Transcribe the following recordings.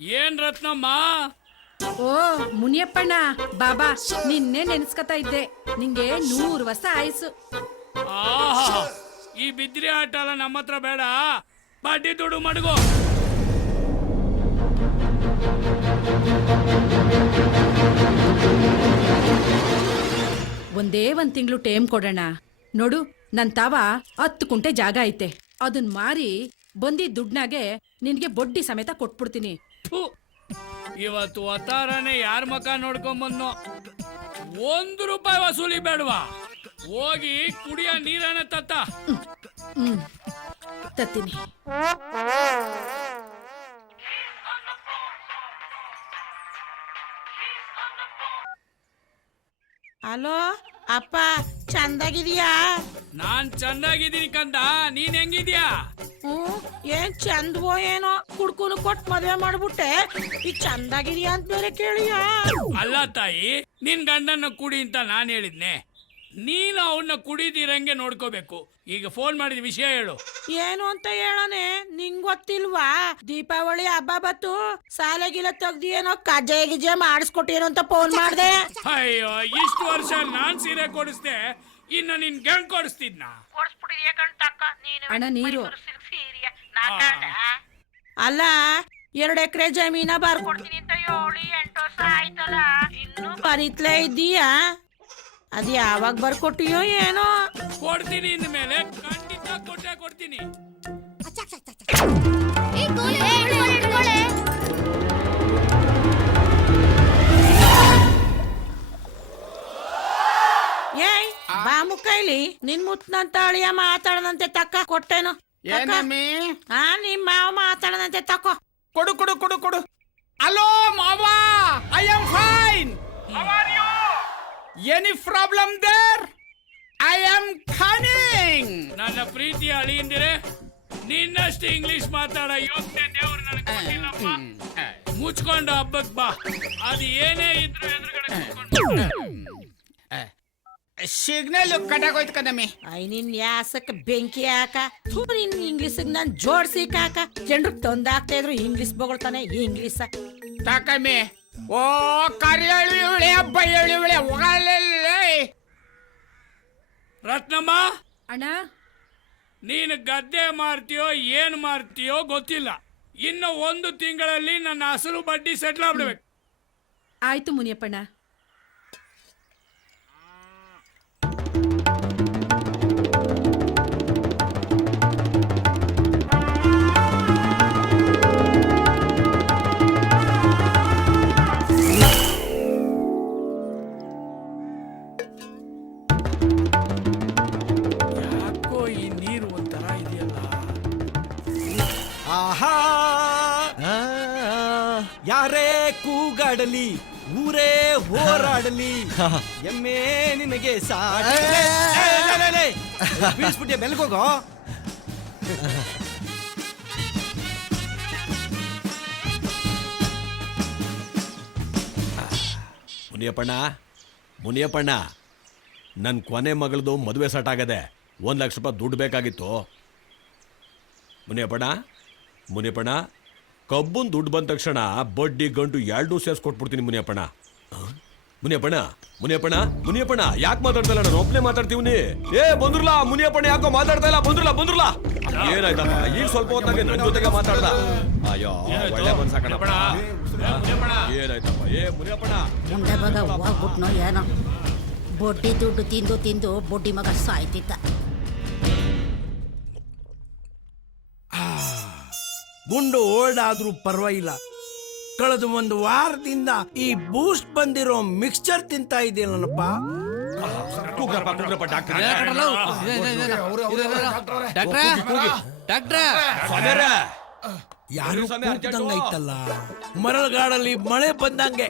ಏನ್ ರತ್ನಮ್ಮ? ಓ ಮುನಿಯಪ್ಪಣ್ಣ ಬಾಬಾ, ನಿನ್ನೆ ನೆನ್ಸ್ಕತಾ ಇದ್ದೆ. ನಿಂಗೆ 100 ವರ್ಷ ಆಯ್ಸು. ಆಹಾ, ಈ ಬಿದ್ರಿ ಆಟ ಎಲ್ಲ ನಮ್ಮ ಹತ್ರ ಬೇಡ. ಬಡ್ಡಿ ದುಡ್ಡು ಮಡಗು. ಒಂದೇ 1 ತಿಂಗಳು ಟೈಮ್ ಕೊಡೋಣ. ನೋಡು, ನನ್ ತಾವ 10 ಕುಂಟೆ ಜಾಗ ಐತೆ. ಅದನ್ ಮಾರಿ ಬಂದಿದ್ ದುಡ್ನಾಗೆ ನಿನ್ಗೆ ಬಡ್ಡಿ ಸಮೇತ ಕೊಟ್ಬಿಡ್ತೀನಿ. ಥು, ಇವತ್ತು ಅವತಾರನೇ ಯಾರ ಮಕ ನೋಡ್ಕೊಂಬಂದ್ನೋ. 1 ರೂಪಾಯಿ ವಸೂಲಿ ಬೇಡವಾ? ಹೋಗಿ ಕುಡಿಯ ನೀರನ್ನ ತತ್ತ. ತತ್ತೀನಿ. ಹಲೋ ಅಪ್ಪ, ಚಂದಾಗಿದ್ಯಾ? ನಾನ್ ಚೆನ್ನಾಗಿದ್ದೀನಿ ಕಂದ, ನೀನ್ ಹೆಂಗಿದ್ಯಾ? ಏನ್ ಚಂದವೋ ಏನೋ, ಕುಡ್ಕುನು ಕೊಟ್ ಮದ್ವೆ ಮಾಡ್ಬಿಟ್ಟೆ. ಈಗ ಚಂದಾಗಿದ್ಯಾ ಅಂತ ಬೇರೆ ಕೇಳಿಯಾ? ಅಲ್ಲ ತಾಯಿ, ನಿನ್ ಗಂಡನ್ನ ಕುಡಿ ಅಂತ ನಾನ್ ಹೇಳಿದ್ನೆ. ನೀನು ಅವನ್ನ ಕುಡಿದಿರಂಗೆ ನೋಡ್ಕೋಬೇಕು. ಈಗ ಫೋನ್ ಮಾಡಿದ ವಿಷಯ ಹೇಳು. ಏನು ಅಂತ ಹೇಳನೆ, ನಿಂಗ್ ಗೊತ್ತಿಲ್ವಾ? ದೀಪಾವಳಿ ಹಬ್ಬ ಬತ್ತು, ಸಾಲ ಗೀಲ ತೆಗ್ದಿ ಏನೋ ಕಜ್ಜಾಯ ಗಿಜ್ಜೆ ಮಾಡಿಸ್ಕೊಟ್ಟೇನೋ ಅಂತ ಫೋನ್ ಮಾಡ್ದೆ. ಅಯ್ಯೋ, ಇಷ್ಟು ವರ್ಷ ನಾನ್ ಸೀರೆ ಕೊಡಿಸ್ದೆ, ಇನ್ನು ನಿನ್ ಗಂಡ್ ಕೊಡಿಸ್ತಿದ್ನ? ಅಣ್ಣ ನೀರು. ಅಲ್ಲ, 2 ಎಕರೆ ಜಮೀನ ಬರ್ಕೊಡ್ತೀನಿ ಅಂತ 7-8 ವರ್ಷ ಆಯ್ತಲ್ಲ, ಇನ್ನು ಬರೀತ್ಲೇ ಇದ್ದೀಯಾ? ಅದ್ ಯಾವಾಗ ಬರ್ಕೊಟ್ಟಿಯೋ ಏನೋ? ಕೊಡ್ತೀನಿ ಇನ್ ಮೇಲೆ, ಖಂಡಿತ ಕೊಟ್ಟೆ ಕೊಡ್ತೀನಿ. ಏಯ್ ಬಾ ಮುಕ್ಕೈಲಿ, ನಿನ್ ಮುತ್ನಂತ ಅಳಿಯ ಮಾತಾಡದಂತೆ ತಕ್ಕ ಕೊಟ್ಟೇನು? ಏನಮ್ಮಿ? ನಿಮ್ ಮಾವ ಮಾತಾಡದಂತೆ ತಕೋ. ಕೊಡು ಕೊಡು ಕೊಡು ಕೊಡು. ಹಲೋ ಮಾವ, I am fine. Any problem there? I am coming. ನನ್ನ ಪ್ರೀತಿಯ ಅಳಿಯಂದಿರೆ, ನಿನ್ನಷ್ಟು ಇಂಗ್ಲಿಷ್ ಮಾತಾಡ ಯೋಗ್ಯ ದೇವ್ರು ನನಗೆ ಕೊಟ್ಟಿಲ್ಲಪ್ಪ. ಮುಚ್ಕೊಂಡು ಹಬ್ಬಕ್ ಬಾ. ಅದು ಏನೇ ಇದ್ರು ಎದುರುಗಡೆ ಕೂತ್ಕೊಂಡು. ಸಿಗ್ನಲ್ ಕಟ್ಟಾಗೋಯ್ತು ಕದಮ್ಮಿ. ನಿನ್ ಯಾಸಕ್ ಬೆಂಕಿ ಹಾಕ. ನಿನ್ ಇಂಗ್ಲಿಷ್ ನಾನ್ ಜೋಡ್ಸಿ ಕಾಕ. ಜನರು ತಂದಾಕ್ತಾ ಇದ್ರು ಇಂಗ್ಲಿಷ್ ಬೊಗಳ್ತಾನೆ ಇಂಗ್ಲಿಷ್. ತಾಕಮ್ಮಿ, ಓ ಕರಿಯಳಿ ಇವಳೆ, ಹಬ್ಬ ಹೇಳಿ ಇವಳೆ, ಒಗಲೇ. ರತ್ನಮ್ಮ, ಅಣ್ಣ ನೀನು ಗದ್ದೆ ಮಾರ್ತೀಯೋ ಏನ್ ಮಾರ್ತೀಯೋ ಗೊತ್ತಿಲ್ಲ. ಇನ್ನು 1 ತಿಂಗಳಲ್ಲಿ ನನ್ನ ಅಸಲು ಬಡ್ಡಿ ಸೆಟ್ಲ್ ಆಗ್ಬಿಡ್ಬೇಕು. ಆಯ್ತು ಮುನಿಯಪ್ಪಣ್ಣ. ಯಾಕೋ ಈ ನೀರು ಒಂಥರ ಇದೆಯಲ್ಲ. ಆಹಾ, ಯಾರೇ ಕೂಗಾಡಲಿ, ಊರೇ ಹೋರಾಡಲಿ, ಎಮ್ಮೆ ನಿನಗೆ ಬೀಳ್ಸ್ಬಿಟ್ಟೆ, ಬೆಲ್ಗೋಗೋ. ಮುನಿಯಪ್ಪಣ್ಣ, ಮುನಿಯಪ್ಪಣ್ಣ, ನನ್ನ ಕೊನೆ ಮಗಳದು ಮದುವೆ ಸಟ್ ಆಗದೆ. 1 ಲಕ್ಷ ರೂಪಾಯಿ ದುಡ್ಡು ಬೇಕಾಗಿತ್ತು. ಮುನಿಯಪ್ಪಣ್ಣ, ಮುನಿಯಪ್ಪಣ್ಣ, ಕಬ್ಬನ್ ದುಡ್ಡು ಬಂದ ತಕ್ಷಣ ಬಡ್ಡಿ ಗಂಟು 2 ಸೇರಿಸ್ಕೊಟ್ಬಿಡ್ತೀನಿ ಮುನಿಯಪ್ಪಣ್ಣ. ಮುನಿಯಪ್ಪಣ್ಣ, ಮುನಿಯಪ್ಪಣ್ಣ, ಮುನಿಯಪ್ಪಣ್ಣ, ಯಾಕೆ ಮಾತಾಡ್ತಾ ಇಲ್ಲ? ನಾನು ಒಬ್ಬನೇ ಮಾತಾಡ್ತೀವಿ. ಏ ಬಂದ್ರಲ್ಲ ಮುನಿಯಪ್ಪಣ್ಣ, ಯಾಕೋ ಮಾತಾಡ್ತಾ ಇಲ್ಲ? ಬಂದ್ರಲ್ಲ. ಏನಾಯ್ತಪ್ಪ? ಈಗ ಸ್ವಲ್ಪ ಹೊತ್ತಾಗೆ ನನ್ನ ಜೊತೆಗೆ ಮಾತಾಡ್ದ. ಅಯ್ಯೋ, ಒಳ್ಳೆ ಮನ್ಸಾಕಣಪ್ಪ. ಏನಾಯ್ತಪ್ಪ? ಏ ಮುನಿಯಪ್ಪಣ್ಣ, ಮುಂದೆ ಮಗ ಹೋಗ್ಬಿಟ್ನೋ ಏನೋ, ಬೊಡ್ಡಿ ದುಡ್ಡು ತಿಂದು ತಿಂದು ಬೊಡ್ಡಿ ಮಗ ಸಾಯ್ತಿದ್ದ. ಗುಂಡು ಓಲ್ಡಾದ್ರೂ ಪರವಾಗಿಲ್ಲ. ಕಳೆದ 1 ವಾರದಿಂದ ಈ ಬೂಸ್ಟ್ ಬಂದಿರೋ ಮಿಕ್ಸ್ಚರ್ ತಿಂತಾ ಇದೆಯಲ್ಲಪ್ಪ. ಕೂಗ್ರಪ್ಪ ಡಾಕ್ಟರ್. ಯಾರು ಕೂಗ್ದಂಗೈತಲ್ಲ, ಮರಳುಗಾಡಲ್ಲಿ ಮಳೆ ಬಂದಂಗೆ.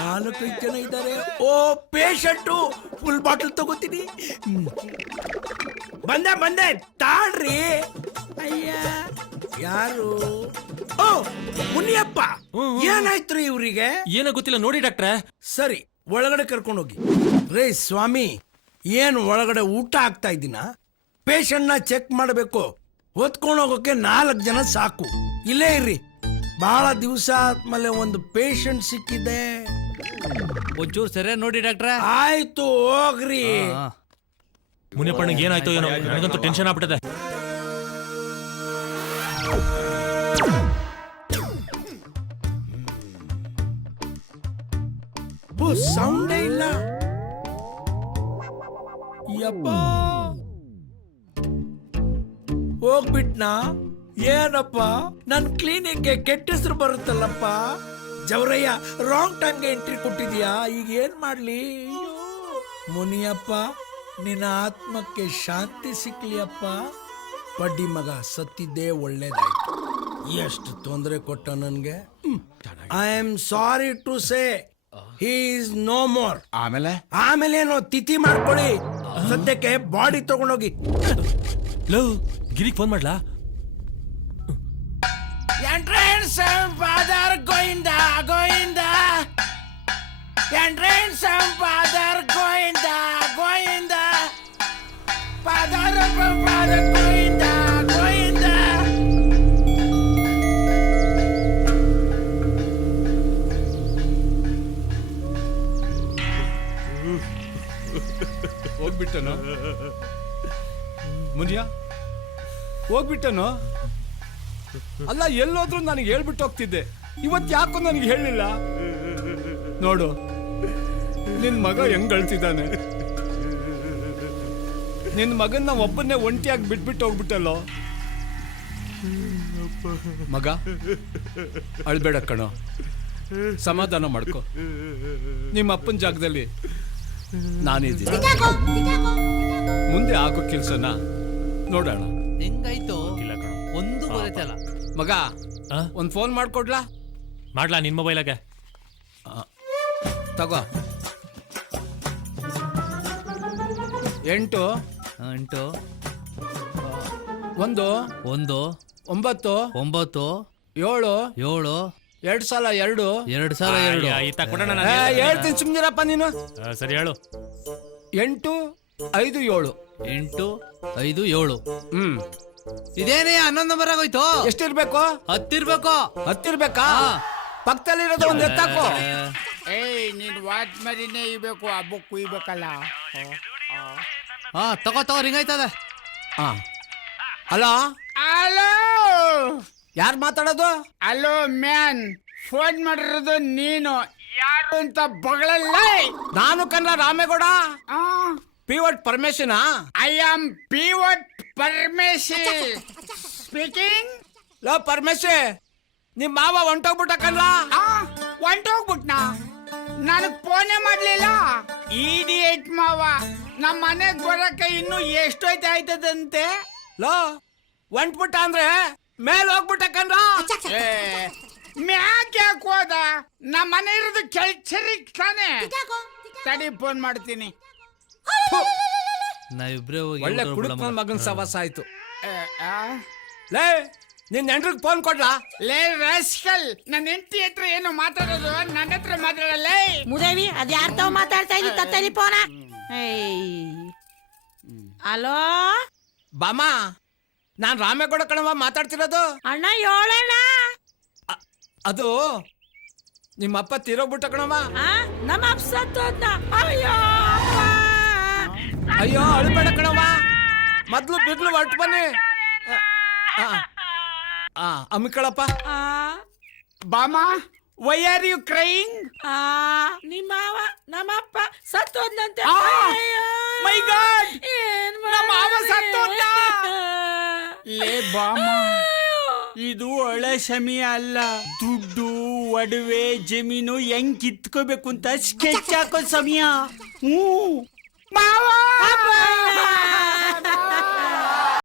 4-5 ಜನ ಇದ್ದಾರೆ. ಓ ಪೇಷಂಟು, ಫುಲ್ ಬಾಟಲ್ ತಗೋತೀನಿ. ಬಂದೆ ತಾಳ್ರಿ. ಅಯ್ಯ, ಯಾರು? ಓ ಮುನಿಯಪ್ಪ, ಏನಾಯ್ತ್ರಿ ಇವ್ರಿಗೆ? ಏನೋ ಗೊತ್ತಿಲ್ಲ ನೋಡಿ ಡಾಕ್ಟ್ರೆ. ಸರಿ, ಒಳಗಡೆ ಕರ್ಕೊಂಡೋಗಿ. ರೇ ಸ್ವಾಮಿ, ಏನು ಒಳಗಡೆ ಊಟ ಆಗ್ತಾ ಇದ್ದೀನ? ಪೇಷಂಟ್ನ ಚೆಕ್ ಮಾಡಬೇಕು. ಹೊತ್ಕೊಂಡು ಹೋಗೋಕೆ 4 ಜನ ಸಾಕು. ಇಲ್ಲೇ ಇರ್ರಿ, ಬಹಳ ದಿವಸ ಆದ್ಮೇಲೆ ಒಂದು ಪೇಷಂಟ್ ಸಿಕ್ಕಿದೆ. ಒಂಚೂರು ಸರಿ ನೋಡಿ ಡಾಕ್ಟ್ರ. ಆಯ್ತು ಹೋಗ್ರಿ. ಮುನಿಯಪ್ಪನಿಗೆ ಏನಾಯ್ತು ಏನೋ, ನನಗಂತೂ ಟೆನ್ಷನ್ ಆಗ್ಬಿಟ್ಟಿದೆ. ಸೌಂಡೇ ಇಲ್ಲ. ಯಪ್ಪ ಹೋಗ್ಬಿಟ್ನಾ? ಏನಪ್ಪ ನನ್ ಕ್ಲಿನಿಕ್ಗೆ ಕೆಟ್ಟ ಹೆಸರು ಬರುತ್ತಲ್ಲಪ್ಪ. ಜವರಯ್ಯ ರಾಂಗ್ ಟೈಮ್ಗೆ ಎಂಟ್ರಿ ಕೊಟ್ಟಿದ್ಯಾ, ಈಗ ಏನ್ ಮಾಡ್ಲಿ? ಅಯ್ಯೋ. ಮುನಿಯಪ್ಪ ನಿನ್ನ ಆತ್ಮಕ್ಕೆ ಶಾಂತಿ ಸಿಕ್ಲಿಯಪ್ಪ. ಬಡ್ಡಿ ಮಗ ಸತ್ತಿದ್ದೇ ಒಳ್ಳೇದಾಯ್ತು. ಎಷ್ಟು ತೊಂದರೆ ಕೊಟ್ಟ ನನ್ಗೆ. I am sorry to say he is no more. ಆಮೇಲೇನೋ ತಿಥಿ ಮಾಡ್ಕೊಳ್ಳಿ. ಸದ್ಯಕ್ಕೆ ಬಾಡಿ ತಗೊಂಡೋಗಿ. ಲವ್ ಗಿರಿಗೆ ಫೋನ್ ಮಾಡ್ಲಾ? Father Govinda Govinda, father Govinda Govinda, father Govinda Govinda. ಹೋಗ್ಬಿಟ್ಟನು ಮುನಿಯ, ಹೋಗ್ಬಿಟ್ಟನು. ಅಲ್ಲ ಎಲ್ಲೋದ್ರೂ ನನಗೆ ಹೇಳ್ಬಿಟ್ಟು ಹೋಗ್ತಿದ್ದೆ. ಇವತ್ತು ಯಾಕೋ ನನಗೆ ಹೇಳಿಲ್ಲ. ನೋಡು ನಿನ್ ಮಗ ಹೆಂಗ್ ಅಳ್ತಿದ್ದಾನೆ. ನಿನ್ ಮಗನ್ನ ಒಬ್ಬನ್ನೇ ಒಂಟಿಯಾಗಿ ಬಿಟ್ಬಿಟ್ಟು ಹೋಗ್ಬಿಟ್ಟಲ್ಲೋ. ಮಗ ಅಳ್ಬೇಡ ಕಣೋ, ಸಮಾಧಾನ ಮಾಡ್ಕೊ. ನಿಮ್ಮ ಅಪ್ಪನ ಜಾಗದಲ್ಲಿ ನಾನಿದ್ದೀನಿ. ಮುಂದೆ ಆಗೋ ಕೆಲ್ಸನ ನೋಡೋಣ. ಹೆಂಗಾಯ್ತು? ಒಂದು ಬರತ್ತಲ್ಲ ಮಗ, ಒಂದ್ ಫೋನ್ ಮಾಡ್ಕೊಡ್ಲಾ? ಮಾಡ್ಲಾ ನಿನ್ ಮೊಬೈಲಾಗೆ? ತಗೋ. 8 8 1 1 9 9 7 7 2 ಸಲ 2 2002. ಈತ ಕೊಡೋಣ. ಹೇಳ್ತೀನಿ ಸುಮ್ನಿರಪ್ಪ ನೀನು. ಸರಿ ಹೇಳು. 8 5 7 8 5 7. ಹ್ಮ್. ಇದೇನೇ 11 ನಂಬರ್ ಆಗೋಯ್ತು. ಎಷ್ಟಿರ್ಬೇಕು? 10 ಇರ್ಬೇಕು. 10 ಇರ್ಬೇಕಾ? ಪಕ್ಕದಲ್ಲಿರೋದು ಒಂದ್ ಎತ್ತಾಕು. ಏಯ್ ನೀನ್ ವಾಚ್ ಮರಿನೇ ಇಬೇಕು, ಹಬ್ಬ ಕುಯ್ಬೇಕಲ್ಲ. ಹಾ ತಗೋ ರಿಂಗ್ ಆಯ್ತದ. ಹಲೋ ಹಲೋ, ಯಾರು ಮಾತಾಡೋದು? ಹಲೋ ಮ್ಯಾನ್, ಫೋನ್ ಮಾಡಿರೋದು ನೀನು ಯಾರು ಅಂತ ಬಗಳಲ್ಲ. ನಾನು ಕನ್ನಡ ರಾಮೇಗೌಡ. ಪಿವಟ್ ಪರಮೇಶನ. ಐ ಆಮ್ ಪಿವಟ್ ಪರಮೇಶಿ ಸ್ಪೀಕಿಂಗ್. ಲೋ ಪರಮೇಶಿ, ನಿಮ್ ಮಾವ ಹೊಂಟೋಗ್ಬಿಟ್ಟ ಕಣ್ಲ. ಹೊಂಟೋಗ್ಬಿಟ್ನಾ? ನನಗ್ ಫೋನೇ ಮಾಡ್ಲಿಲ್ಲ. ಇಡಿಯೇಟ್ ಮಾವ, ನಮ್ಮ ಮನೆಗ್ ಬರಕ್ಕೆ ಇನ್ನು ಎಷ್ಟೊಯ್ತು ಆಯ್ತದಂತೆ. ಲೋ ಹೊಂಟ್ಬಿಟ್ಟ ಅಂದ್ರೆ ಮೇಲ್ ಹೋಗ್ಬಿಟ್ಟ ಕಣ್ಲ. ಮ್ಯಾಕ್ ಯಾಕೆ ಹೋದ? ನಮ್ಮ ಮನೆ ಇರೋದು ಕೆಲ್ಸರಿಗ್ ತಾನೆ. ತಡಿ ಫೋನ್ ಮಾಡ್ತೀನಿ. ನಾವಿಬ್ರೇ ಹೋಗಿ ಒಳ್ಳೆ ಕುಡುಕ್ ನನ್ ಮಗನ್ ಸವಾಸ ಆಯ್ತು. ಲೇ ನಿನ್ ಹೆಂಡ್ರಿಗೆ ಫೋನ್ ಕೊಡ್ಲಾ? ಲೇ ರಾಸ್ಕಲ್, ನನ್ನ ಹೆಂಡತಿ ಹತ್ರ ಏನು ಮಾತಾಡೋದು, ನನ್ನ ಹತ್ರ ಮಾತಾಡಲ್ಲ. ಮುದೇವಿ ಅದ್ ಯಾರ್ ತಾವ್ ಮಾತಾಡ್ತಾ ಇದ್ದಿ? ತತ್ತರಿ ಫೋನ. ಹಲೋ ಬಾಮ, ನಾನ್ ರಾಮೇಗೌಡ ಕಣವ ಮಾತಾಡ್ತಿರೋದು. ಅಣ್ಣ ಹೇಳಣ್ಣ. ಅದು ನಿಮ್ಮಪ್ಪ ತೀರೋಗ್ಬಿಟ್ಟ ಕಣವ. ನಮ್ಮ ಅಪ್ಸತ್ತೋದ್ನ. ಅಯ್ಯೋ ಅಯ್ಯೋ ಅಳ್ಬೇಡ ಕಣವ, ಮೊದ್ಲು ಬಿರ್ಲು ಹೊರಟು ಬನ್ನಿ. ಅಮ್ಮಿಕಳಪ್ಪ. ಬಾಮ, ವೈ ಆರ್ ಯು ಕ್ರೈಯಿಂಗ್? ನಿಮ್ಮವ ನಮ್ಮಪ್ಪ ಸತ್ತೋದ್ನಂತೆ. ಮೈ ಗಾಡ್, ನಮ್ಮ ಮಾವ ಸತ್ತೋದ್ನ. ಲೇ ಬಾಮ, ಇದು ಒಳ್ಳೆ ಸಮಯ ಅಲ್ಲ. ದುಡ್ಡು ಒಡವೆ ಜಮೀನು ಹೆಂಗ್ ಕಿತ್ಕೋಬೇಕು ಅಂತ ಸ್ಕೆಚ್ ಹಾಕೋ ಸಮಯ. ಮಾವ